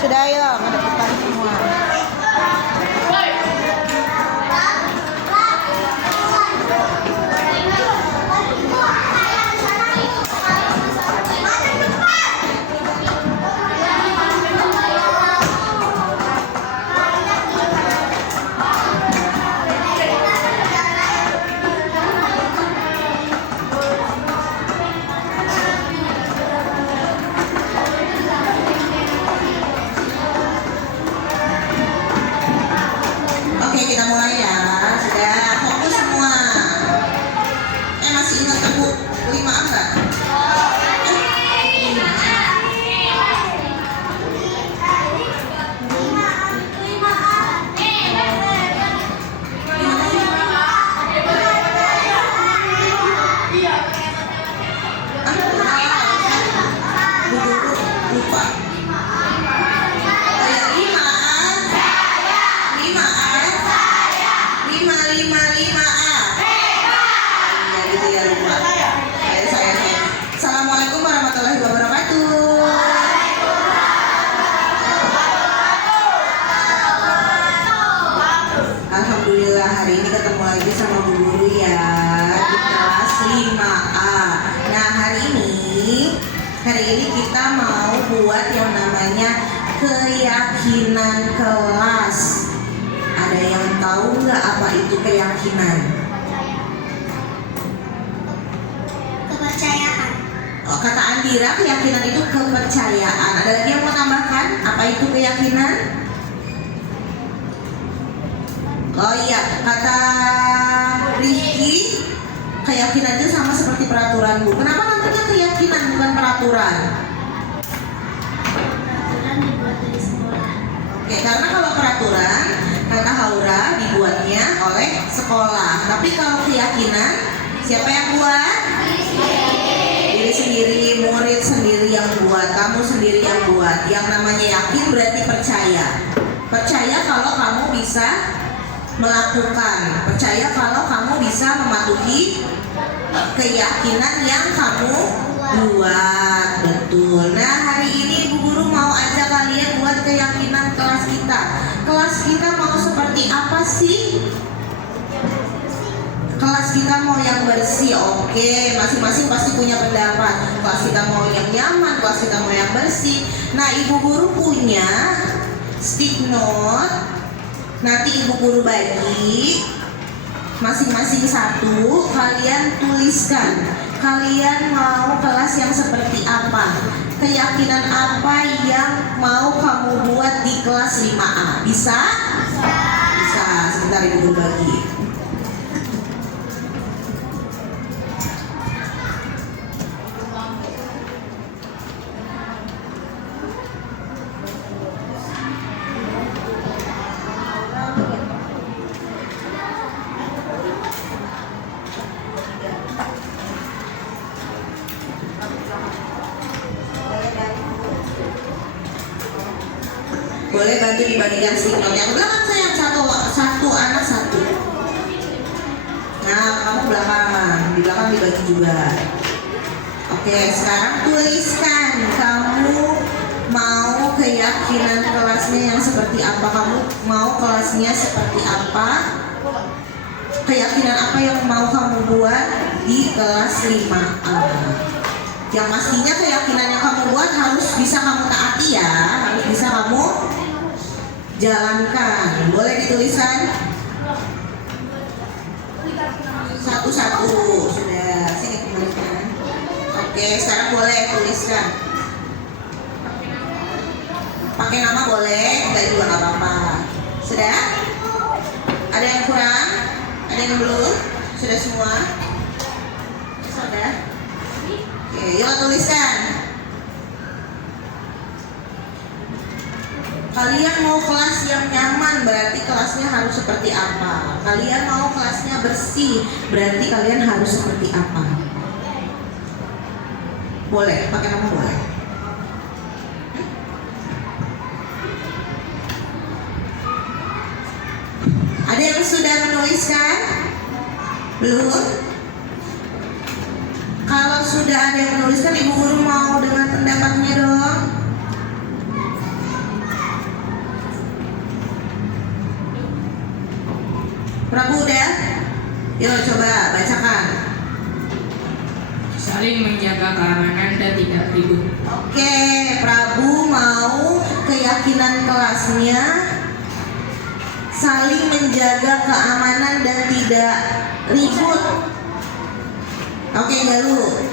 Sudah ayo ada depan semua. Oke, kita mulai ya. Sudah fokus semua. Masih ingat ibu 5A enggak? Lupa. Assalamualaikum warahmatullahi wabarakatuh. Alhamdulillah hari ini ketemu lagi sama Bu Guru ya di kelas 5A. Nah hari ini kita mau buat yang namanya keyakinan kelas. Ada yang tahu nggak apa itu keyakinan? Kepercayaan. Oh, kata Andira keyakinan itu kepercayaan. Ada lagi yang mau tambahkan? Apa itu keyakinan? Oh iya, kata Rizky keyakinan itu sama seperti peraturan Bu. Kenapa namanya keyakinan bukan peraturan? Peraturan dibuat dari sekolah. Oke, karena kalau peraturan kata Haura dibuatnya oleh sekolah. Tapi kalau keyakinan siapa yang buat? Diri sendiri, murid sendiri yang buat, kamu sendiri yang buat. Yang namanya yakin berarti percaya. Percaya kalau kamu bisa melakukan, percaya kalau kamu bisa mematuhi keyakinan yang kamu buat. Betul. Nah hari ini Bu Guru mau ajak kalian buat keyakinan kelas kita. Kelas kita mau seperti apa sih? Kelas kita mau yang bersih. Oke, masing-masing pasti punya pendapat. Kelas kita mau yang nyaman, kelas kita mau yang bersih. Nah Ibu Guru punya stick note. Nanti Ibu Guru bagi masing-masing satu. Kalian tuliskan kalian mau kelas yang seperti apa, keyakinan apa yang mau kamu buat di kelas 5A. Bisa? Bisa. Sebentar Ibu Guru bagi. Boleh bantu dibagikan stick note yang belakang sayang, satu anak satu. Nah kamu belakangan, di belakang dibagi juga. Oke sekarang tuliskan kamu mau keyakinan kelasnya yang seperti apa, kamu mau kelasnya seperti apa, keyakinan apa yang mau kamu buat di kelas 5A. Yang pastinya keyakinan yang kamu buat harus bisa kamu taati ya, harus bisa kamu jalankan. Boleh dituliskan satu-satu. Sudah, sini kembalikan. Oke, sekarang boleh tuliskan. Pakai nama boleh, enggak juga nggak apa-apa. Sudah? Ada yang kurang? Ada yang belum? Sudah semua? Sudah? Oke, yuk tuliskan. Kalian mau kelas yang nyaman, berarti kelasnya harus seperti apa? Kalian mau kelasnya bersih, berarti kalian harus seperti apa? Boleh, pakai nama boleh. Ada yang sudah menuliskan? Belum? Kalau sudah ada yang menuliskan, Ibu Guru mau dengan pendapatnya dong. keamanan dan tidak ribut. Oke, Prabu mau keyakinan kelasnya saling menjaga keamanan dan tidak ribut. Oke, Jalu.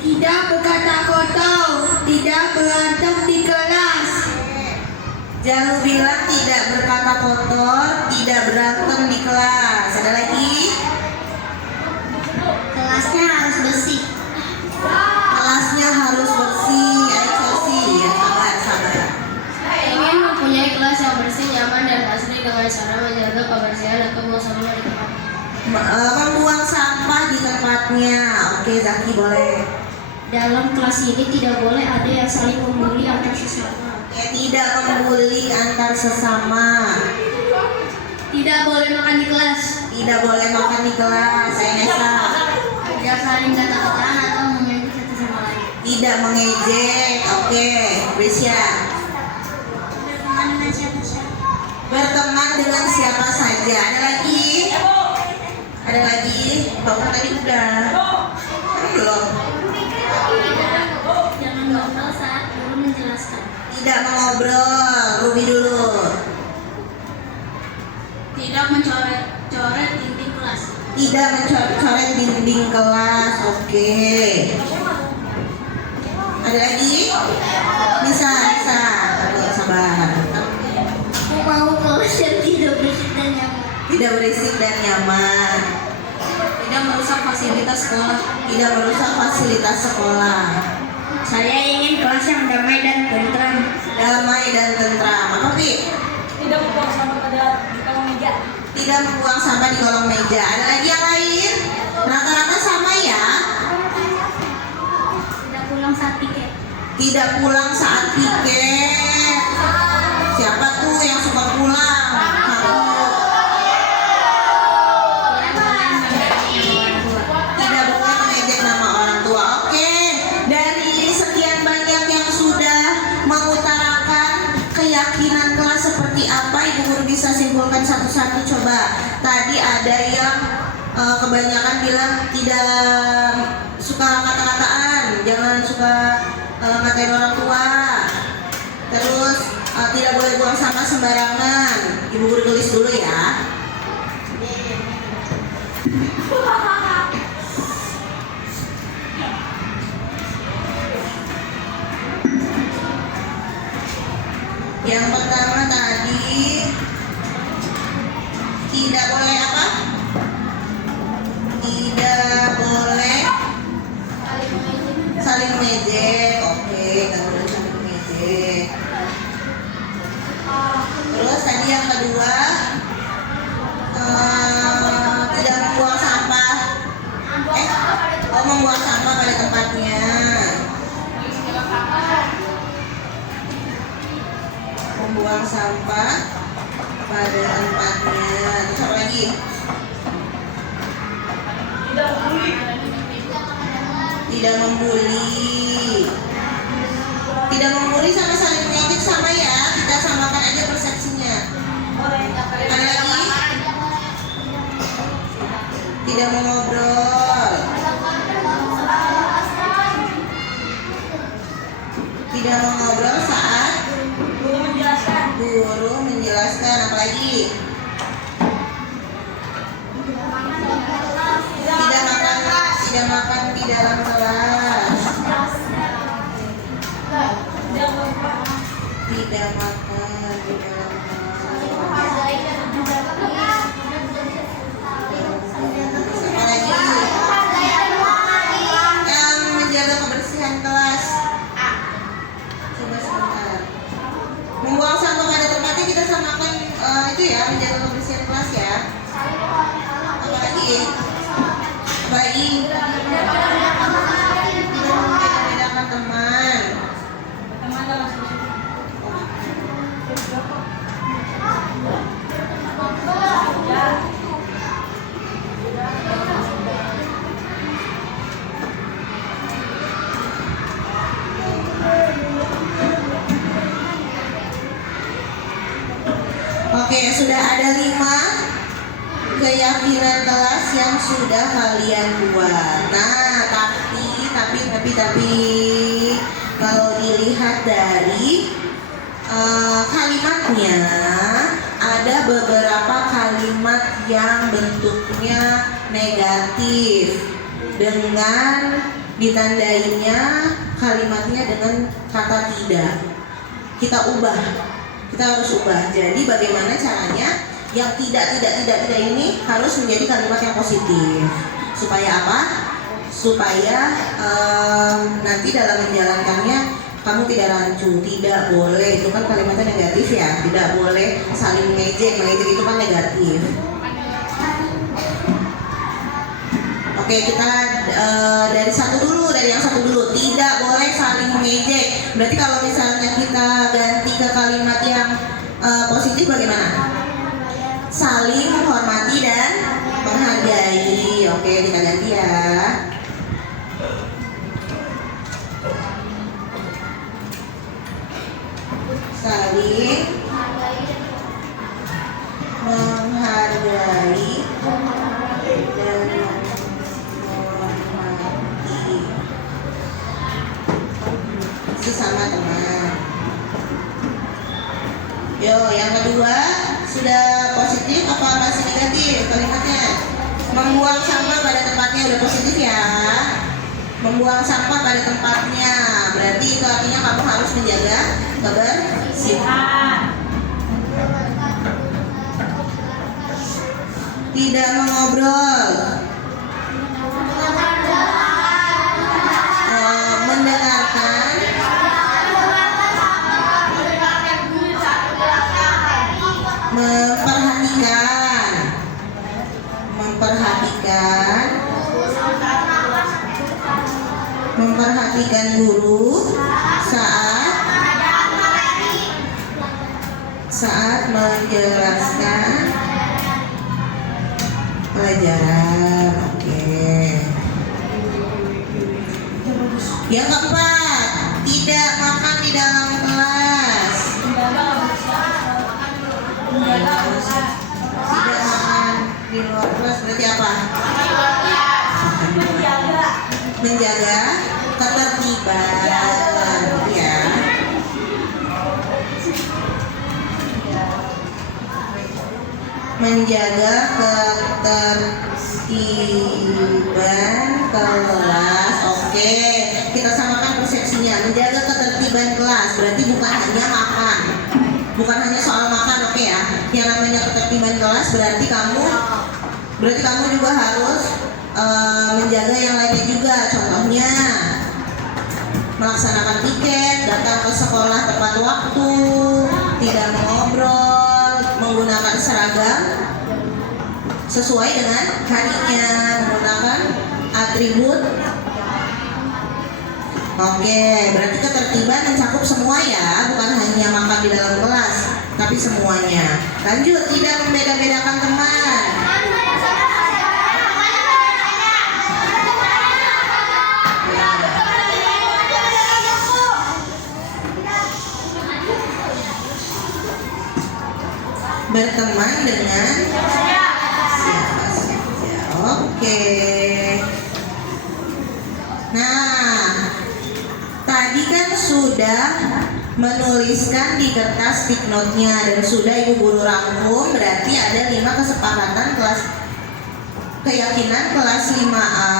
Tidak berkata kotor, tidak berantem di kelas. Jalu bilang tidak berkata kotor, tidak berantem di kelas. Ada lagi? Kelasnya harus bersih. Kelasnya harus bersih. Ayo Chelsea, ya sabar, sabar. Ingin mempunyai kelas yang bersih, nyaman, dan asri dengan cara menjaga kebersihan dan membuang sampah di tempat. Membuang sampah di tempatnya. Oke, Zaki boleh. Dalam kelas ini tidak boleh ada yang saling membuli antar sesama. Tidak membuli antar sesama. Tidak boleh makan di kelas. Tidak boleh makan di kelas. Saya Nesa. Tidak saling kata-kataan atau mengejek satu sama lain. Tidak mengejek. Oke, Brescia. Berteman dengan siapa-siapa. Berteman dengan siapa saja. Ada lagi? Ada lagi? Bapak tadi udah. Belum. Jangan ngobrol saat guru menjelaskan. Tidak mengobrol. Ruby dulu. Tidak mencoret-coret dinding kelas. Tidak mencoret-coret dinding kelas. Oke. Ada lagi? Bisa. Aduh, sabar. Aku mau kelas yang tidak berisik dan nyaman. Tidak berisik dan nyaman. Tidak merusak fasilitas sekolah. Tidak merusak fasilitas sekolah. Saya ingin kelas yang damai dan tentram. Damai dan tentram. Apa, Pi? Tidak membuang sampah di kolong meja. Tidak membuang sampah di kolong meja. Ada lagi yang lain? Rata-rata sama ya. Tidak pulang saat piket. Tidak pulang saat piket. Siapa tuh yang suka pulang? Kamu. Tidak boleh mengejek nama orang tua. Oke. Dari sekian banyak yang sudah mengutarakan keyakinan kelas seperti apa, Ibu Guru bisa simpulkan satu-satu. Coba. Tadi ada yang kebanyakan bilang tidak suka kata-kataan, jangan suka ngatain orang tua. Terus tidak boleh buang sampah sembarangan. Ibu Guru tulis dulu ya. Yang pertama tadi tidak boleh apa? Tidak boleh saling mengejek. Oke, tidak boleh saling mengejek. Terus tadi yang kedua tidak membuang sampah. Membuang sampah pada tempatnya. Membuang sampah pada tempatnya. Terus apa lagi? Tidak membuli. Tidak membuli sama saling mengejek sama ya. Kita samakan aja persepsinya. Ada lagi? Tidak mengobrol. Tidak mengobrol saat guru menjelaskan. Apa lagi? Tidak makan di dalam kelas. Tidak makan di dalam kelas. Apa lagi? Yang menjaga kebersihan kelas. Coba sebentar. Membuang sampah pada tempatnya kita samakan itu ya, menjaga kebersihan kelas ya. Apa lagi? Apa lagi? Tidak membeda-bedakan teman. Oke, sudah ada 5 keyakinan kelas yang sudah kalian buat. Nah, tapi kalau dilihat dari kalimatnya, ada beberapa kalimat yang bentuknya negatif dengan ditandainya kalimatnya dengan kata tidak. Kita harus ubah. Jadi bagaimana caranya yang tidak ini harus menjadi kalimat yang positif. Supaya apa? Supaya nanti dalam menjalankannya kamu tidak rancu. Tidak boleh, itu kan kalimatnya negatif ya. Tidak boleh saling mengejek itu kan negatif. Oke, kita dari yang satu dulu. Tidak boleh saling mengejek. Berarti kalau misalnya kita ganti ke kalimat yang positif bagaimana? Saling menghormati dan menghargai. Oke, kita ganti ya. Saling menghargai dan menghormati sesama teman. Yo, yang kedua sudah positif apa masih negatif kalimatnya? Membuang sampah pada tempatnya udah positif ya. Membuang sampah pada tempatnya, berarti itu artinya kamu harus menjaga kebersihan. Tidak mengobrol, mendengarkan, memperhatikan guru saat menjelaskan pelajaran. Oke. Yang keempat, tidak makan di dalam kelas. Tidak makan di luar kelas berarti apa? Menjaga ketertiban ya. Menjaga ketertiban kelas. Oke, kita samakan persepsinya. Menjaga ketertiban kelas berarti bukan hanya makan, bukan hanya soal makan. Oke ya, yang namanya ketertiban kelas berarti kamu juga harus menjaga yang lainnya juga. Contohnya melaksanakan piket, datang ke sekolah tepat waktu, tidak mengobrol, menggunakan seragam sesuai dengan harinya, menggunakan atribut. Oke, berarti ketertiban mencakup semua ya, bukan hanya makan di dalam kelas, tapi semuanya. Lanjut, tidak membeda-bedakan teman. Berteman dengan siapa saja. Oke. Nah, tadi kan sudah menuliskan di kertas stick note-nya dan sudah Ibu Guru rangkum. Berarti ada 5 kesepakatan keyakinan kelas 5A.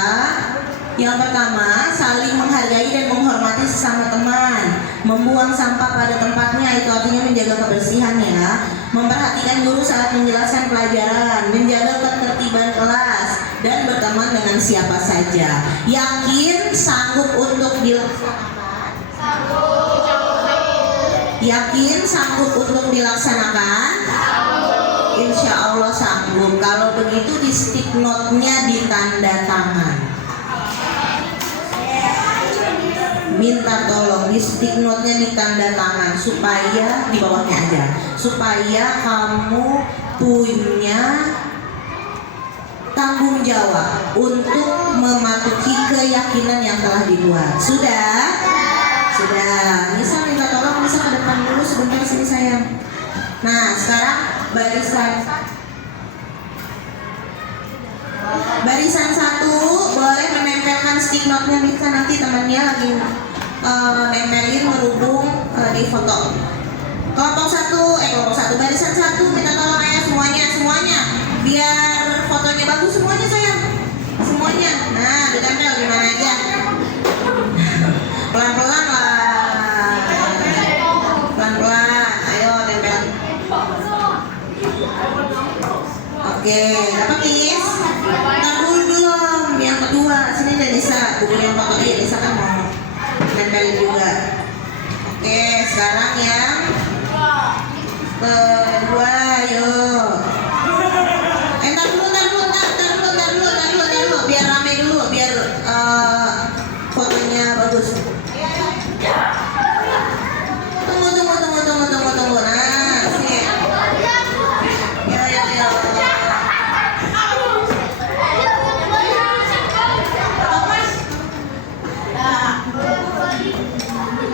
Yang pertama, saling menghargai dan menghormati sesama teman. Membuang sampah pada tempatnya, itu artinya menjaga kebersihan ya. Memperhatikan guru saat menjelaskan pelajaran, menjaga ketertiban kelas, dan berteman dengan siapa saja. Yakin sanggup untuk dilaksanakan? Yakin sanggup untuk dilaksanakan? Insya Allah sanggup. Kalau begitu di stick note-nya ditanda tangan. Minta tolong di stick note-nya ditanda tangan supaya di bawahnya aja, supaya kamu punya tanggung jawab untuk mematuhi keyakinan yang telah dibuat. Sudah? Nisa minta tolong, Nisa ke depan dulu sebentar sini sayang. Nah, sekarang barisan Barisan 1 boleh menempelkan stick note-nya bisa nanti temannya lagi nempelin merubung di foto. Kelompok 1 barisan 1 minta tolong ya semuanya biar fotonya bagus semuanya sayang. Semuanya. Nah, ditempel di mana aja. Pelan-pelan lah. Pelan-pelan. Ayo tempel. Oke, dapat Miss? Ntar dulu belum. Yang kedua, sini Denisa. Buku yang fotonya Denisa kan mau nempelin juga. Oke, sekarang yang kedua, yuk. Ntar dulu. Biar rame dulu, biar fotonya bagus. Tunggu. Nah, sini. Yo.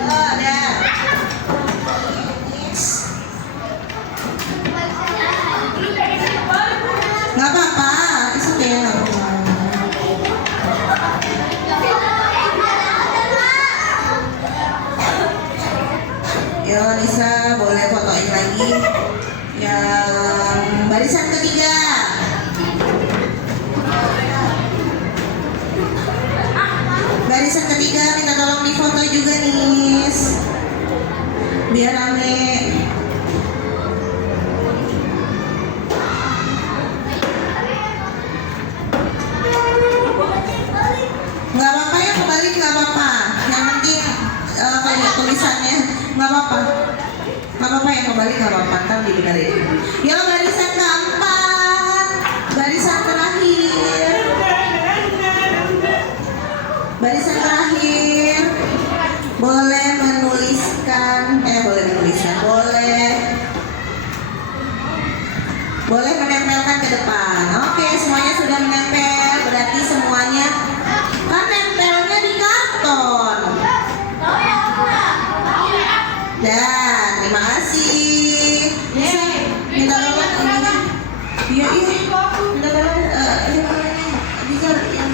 Ada. Nggak apa-apa, itu kayak Yo Nisa boleh fotoin lagi yang barisan ketiga. Barisan ketiga minta tolong difoto juga Nis, biar rame. Nggak apa-apa ya, kembali nggak apa-apa. Yang penting kayak tulisannya nggak apa-apa. Nggak apa-apa yang kembali nggak apa-apa. Ntar didengerin. Yo barisan keempat, barisan terakhir. Barisan terakhir boleh menuliskan, boleh menempelkan ke depan. Oke, semuanya sudah menempel, berarti semuanya kan nempelnya di karton. Dan terima kasih. Bisa minta tolong ini. Iya. Minta tolong bisa yang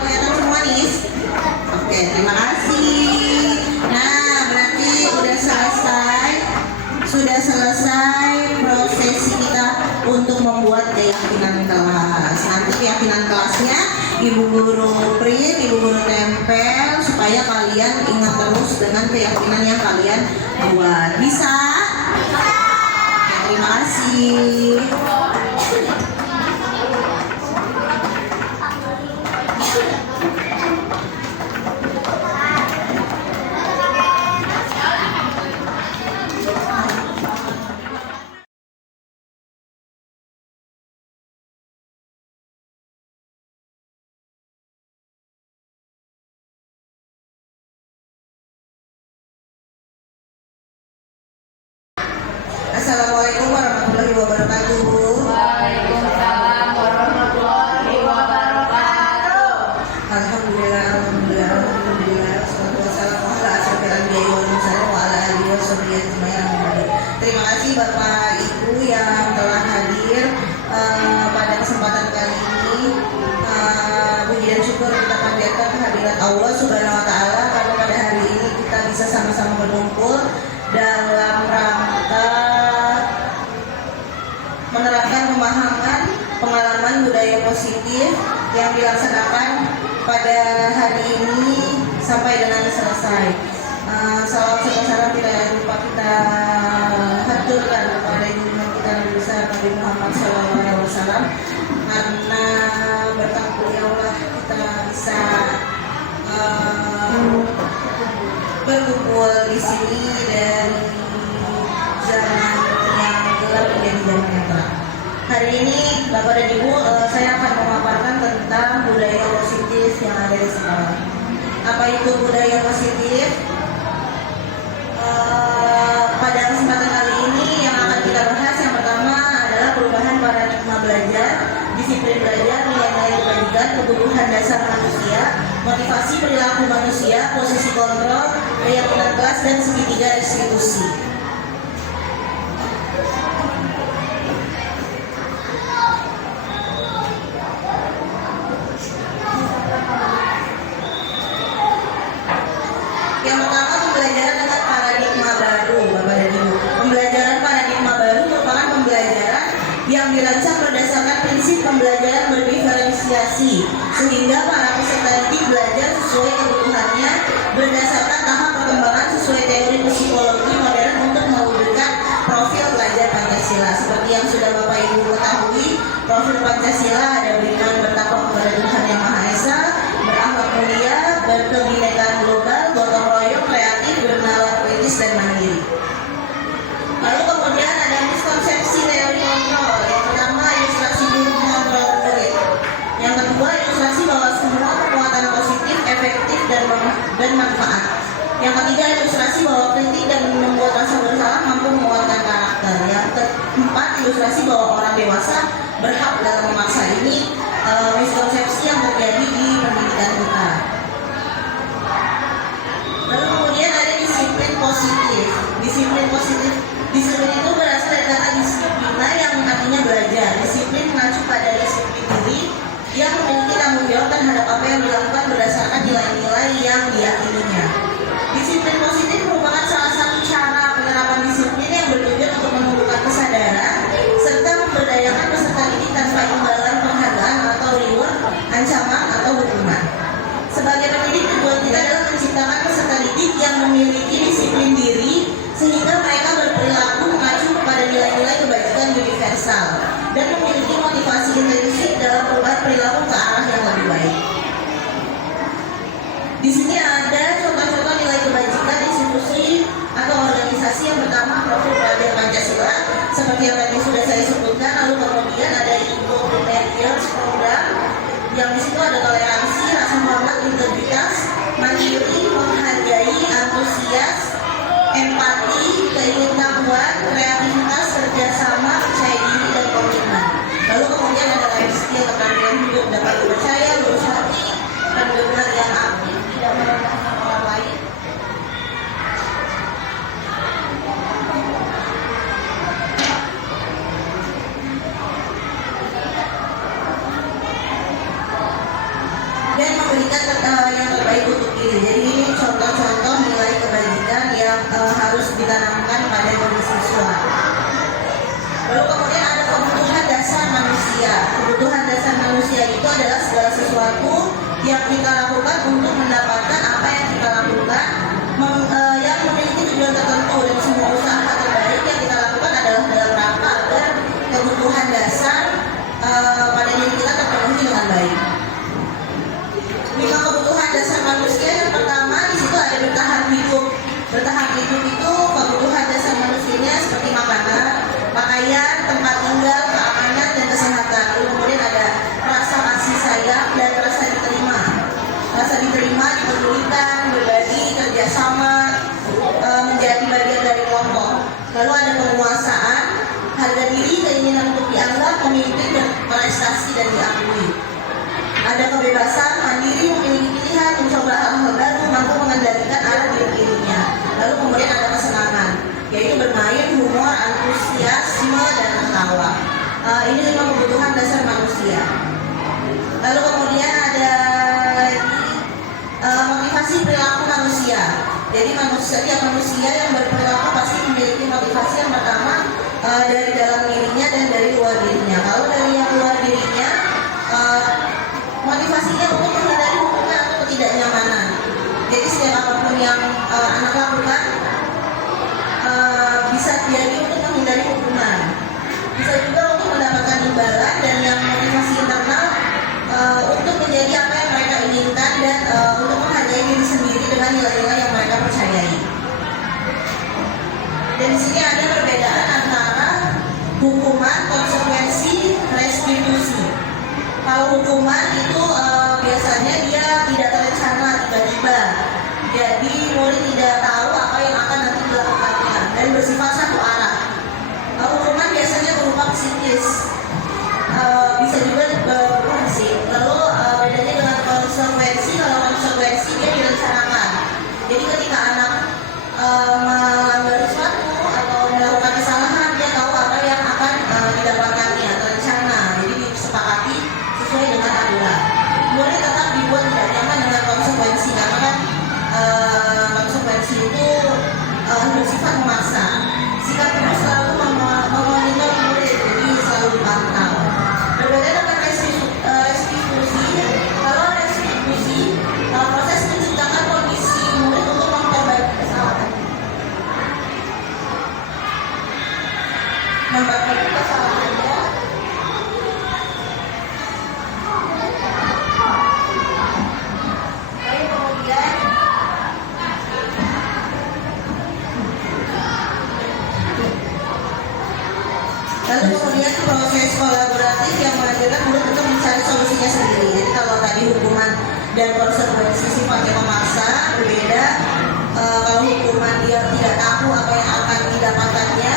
kelihatan semua nih. Oke, terima kasih. Nah, berarti sudah selesai prosesi kita untuk membuat keyakinan kelas. Nanti keyakinan kelasnya Ibu Guru print, Ibu Guru tempel supaya kalian ingat terus dengan keyakinan yang kalian buat. Bisa? Oke, terima kasih. Assalamualaikum warahmatullahi wabarakatuh. Waalaikumsalam warahmatullahi wabarakatuh. Alhamdulillah. Wassalatu wassalamu ala asyrofil anbiya'i wal mursalin wa ala alihi washabbihi ajma'in. Terima kasih Bapak Ibu yang telah hadir pada kesempatan kali ini. Puji dan syukur kita panjatkan kehadirat Allah Subhanahu wa taala karena pada hari ini kita bisa sama-sama berkumpul dalam rangka menerapkan pengalaman budaya positif yang dilaksanakan pada hari ini sampai dengan selesai. Salam serta tidak lupa kita haturkan kepada junjungan kita Nabi besar Nabi Muhammad SAW, karena berkat beliaulah kita bisa berkumpul di sini dari zaman yang gelap menjadi zaman yang terang. Hari ini Bapak dan Ibu, saya akan memaparkan tentang budaya positif yang ada di sekolah. Apa itu budaya positif? Pada kesempatan kali ini yang akan kita bahas yang pertama adalah perubahan paradigma belajar, disiplin belajar, nilai-nilai kebaikan, kebutuhan dasar manusia, motivasi perilaku manusia, posisi kontrol, keyakinan kelas, dan segitiga restitusi. Yang pertama, pembelajaran dengan paradigma baru, Bapak dan Ibu. Pembelajaran paradigma baru merupakan pembelajaran yang dirancang berdasarkan prinsip pembelajaran berdiferensiasi, sehingga para peserta didik belajar sesuai kebutuhannya berdasarkan tahap perkembangan sesuai teori psikologi modern untuk mewujudkan profil pelajar Pancasila. Seperti yang sudah Bapak Ibu ketahui, profil Pancasila ada beriman bertakwa kepada Tuhan Yang Maha Esa, berakhlak mulia, berkebinekaan global, gotong royong, kreatif, bernalar kritis, dan mandiri. Lalu kemudian ada miskonsepsi teori kontrol. Yang pertama, ilustrasi guru mengontrol murid. Yang kedua, ilustrasi bahwa semua perbuatan positif, efektif, dan manfaat. Yang ketiga, ilustrasi bahwa kritik dan membuat rasa bersalah mampu menguatkan karakter. Yang keempat, ilustrasi bahwa orang dewasa berhak dalam memaksa. Ini miskonsepsi yang terjadi di pendidikan kita. Lalu kemudian ada disiplin positif. Disiplin itu berasal dari kata disiplina yang artinya belajar. Disiplin mengacu pada disiplin diri yang memiliki tanggung jawab terhadap apa yang dilakukan berdasarkan nilai-nilai yang diyakininya. Disiplin positif merupakan salah satu cara penerapan disiplin yang bertujuan untuk menumbuhkan kesadaran serta memberdayakan peserta didik tanpa imbalan penghargaan atau reward, ancaman atau hukuman. Sebagai pendidik, tujuan kita adalah menciptakan peserta didik yang memiliki disiplin diri sehingga mereka berperilaku mengacu kepada nilai-nilai kebajikan universal dan memiliki motivasi intrinsik dalam perubahan perilaku ke arah yang lebih baik. Di sini ada contoh-contoh nilai kebajikan institusi atau organisasi. Yang pertama, profil pelajar Pancasila seperti yang tadi sudah saya sebutkan. Lalu kemudian ada Indo Mediers program yang di situ ada toleransi, rasa hormat, integritas, mandiri, menghargai, antusias, empati, keinginan kuat, kreativitas, kerjasama, percaya diri, dan komitmen. Lalu kemudian ada life skill, keterampilan hidup, dapat percaya, lurus hati, pendengar yang aktif, tidak merendahkan orang lain. Dan memberikan yang terbaik untuk diri. Jadi ini contoh-contoh nilai kebajikan yang harus ditanamkan pada diri siswa. Lalu kemudian ada kebutuhan dasar manusia. Kebutuhan dasar manusia itu adalah segala sesuatu yang kita lakukan untuk mendapatkan apa yang kita lakukan, yang memiliki tujuan tertentu, dan semua usaha terbaik yang kita lakukan adalah dalam rangka agar kebutuhan dasar pada diri kita terpenuhi dengan baik. 5 kebutuhan dasar manusia. Yang pertama di situ ada bertahan hidup. Bertahan hidup itu kebutuhan dasar manusianya seperti makanan, pakaian, tempat tinggal, keamanan, dan kesehatan. Lalu kemudian ada rasa kasih sayang dan rasa diterima. Rasa diterima, dipedulikan, berbagi, kerjasama, menjadi bagian dari kelompok. Lalu ada penguasaan, harga diri, keinginan untuk dianggap, memimpin, dan prestasi dan diakui. Ada kebebasan, mandiri, memiliki pilihan, mencoba hal-hal baru, mampu mengendalikan arah dirinya. Lalu kemudian ada kesenangan, yaitu bermain, humor, antusiasme, dan tertawa. Ini 5 kebutuhan dasar manusia. Lalu kemudian ada lagi motivasi perilaku manusia. Jadi setiap manusia yang berperilaku pasti memiliki motivasi yang pertama dari dalam dirinya dan dari luar dirinya. Kalau dari yang luar dirinya, motivasinya untuk menghindari hukuman atau ketidaknyamanan. Jadi setiap apapun yang anak lakukan bisa jadi untuk menghindari hukuman, bisa juga untuk mendapatkan imbalan, dan yang motivasi internal untuk menjadi apa yang mereka inginkan dan untuk menghargai diri sendiri dengan nilai-nilai yang mereka percayai. Dan di sini ada perbedaan antara hukuman, konsekuensi, restitusi. Kalau hukuman itu biasanya dia tidak terencana, tiba-tiba. Jadi murid tidak tahu apa yang akan nanti dilakukannya dan bersifat satu arah. Hukuman biasanya berupa psikis, bisa juga berupa fisik. Lalu bedanya dengan konsekuensi, kalau membantu kita salah kerja. Lalu kemudian proses kolaboratif yang menghadirkan murid untuk mencari solusinya sendiri. Jadi kalau tadi hukuman dan konsekuensi sifatnya memaksa berbeda. Kalau hukuman dia tidak tahu apa yang akan didapatkannya,